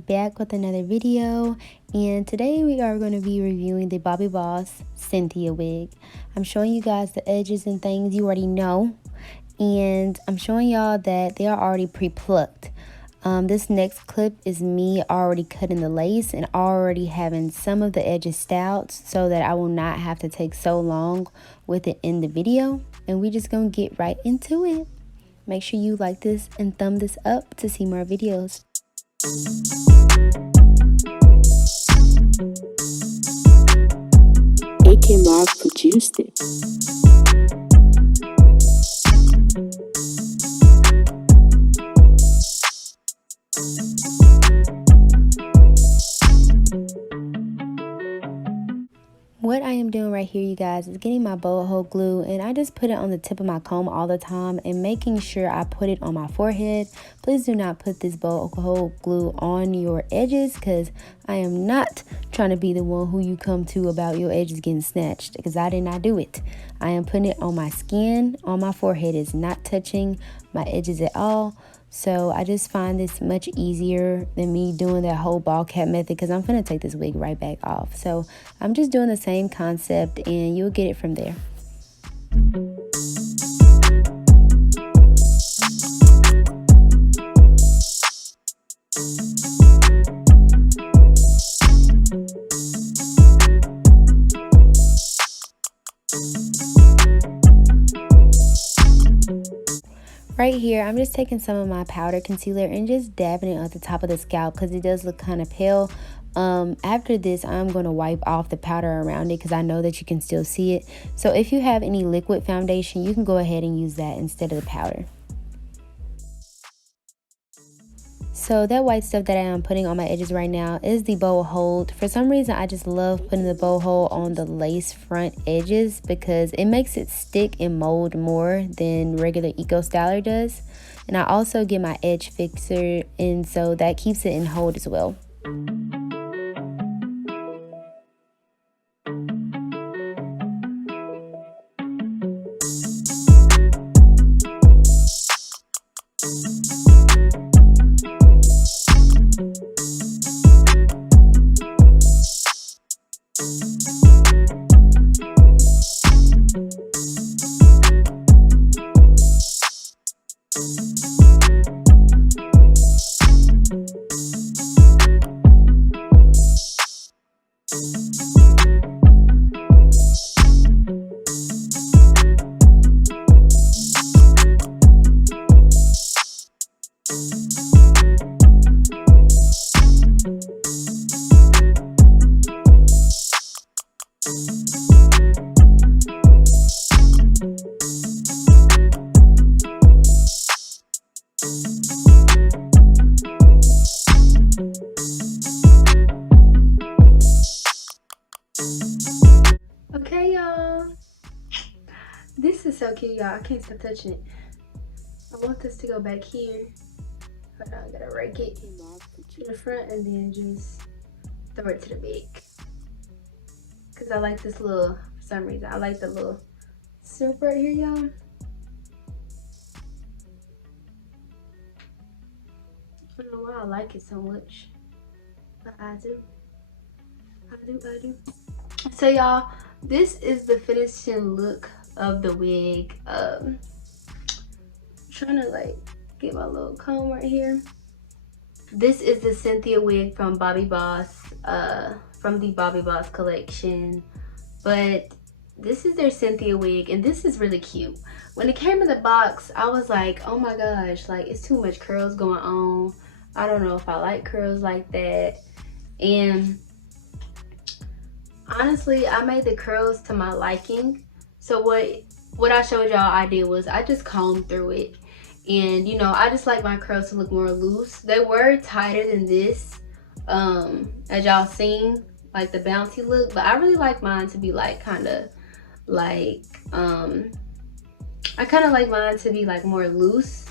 am back with another video, and today we are going to be reviewing the Bobbi Boss Cynthia wig. I'm showing you guys the edges and things you already know, and I'm showing y'all that they are already pre-plucked. This next clip is me already cutting the lace and already having some of the edges styled so that I will not have to take so long with it in the video. And we just gonna get right into it. Make sure you like this and thumb this up to see more videos. AkMarv produced it. What I am doing right here, you guys, is getting my bowl hole glue, and I just put it on the tip of my comb all the time and making sure I put it on my forehead. Please do not put this bowl hole glue on your edges, because I am not trying to be the one who you come to about your edges getting snatched, because I did not do it. I am putting it on my skin, on my forehead. It's not touching my edges at all. So I just find this much easier than me doing that whole ball cap method, because I'm gonna take this wig right back off. So I'm just doing the same concept and you'll get it from there. Right here, I'm just taking some of my powder concealer and just dabbing it at the top of the scalp because it does look kind of pale. After this, I'm going to wipe off the powder around it because I know that you can still see it. So if you have any liquid foundation, you can go ahead and use that instead of the powder. So that white stuff that I am putting on my edges right now is the bow hold. For some reason, I just love putting the bow hold on the lace front edges because it makes it stick and mold more than regular Eco Styler does. And I also get my edge fixer, and so that keeps it in hold as well. Okay, y'all, this is so cute, y'all. I can't stop touching it. I want this to go back here. Hold on, I gotta rake it to the front and then just throw it to the back. Cause I like this little, for some reason, I like the little strip right here, y'all. I don't know why I like it so much, but I do. So y'all, this is the finishing look of the wig. Trying to like get my little comb right here. This is the Cynthia wig from Bobbi Boss, from the Bobbi Boss collection. But this is their Cynthia wig, and this is really cute. When it came in the box, I was like, oh my gosh, like it's too much curls going on. I don't know if I like curls like that. And honestly, I made the curls to my liking. So what I showed y'all I did was I just combed through it. And you know, I just like my curls to look more loose. They were tighter than this, as y'all seen, like the bouncy look. But I really like mine to be like kind of like, I kind of like mine to be like more loose.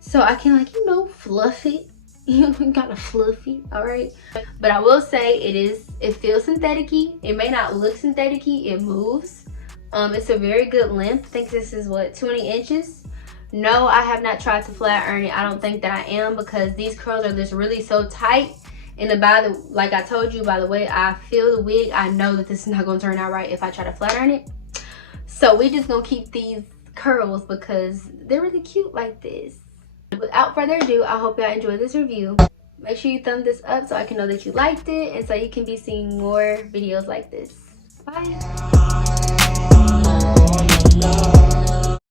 So I can like, you know, fluff it. You gotta fluffy, all right? But I will say it feels synthetic-y. It may not look synthetic-y, it moves. It's a very good length. I think this is what, 20 inches. No, I have not tried to flat iron it. I don't think that I am, because these curls are just really so tight. And like I told you, by the way I feel the wig, I know that this is not going to turn out right if I try to flat iron it. So we just going to keep these curls because they're really cute like this. Without further ado, I hope y'all enjoyed this review. Make sure you thumb this up so I can know that you liked it, and so you can be seeing more videos like this. Bye.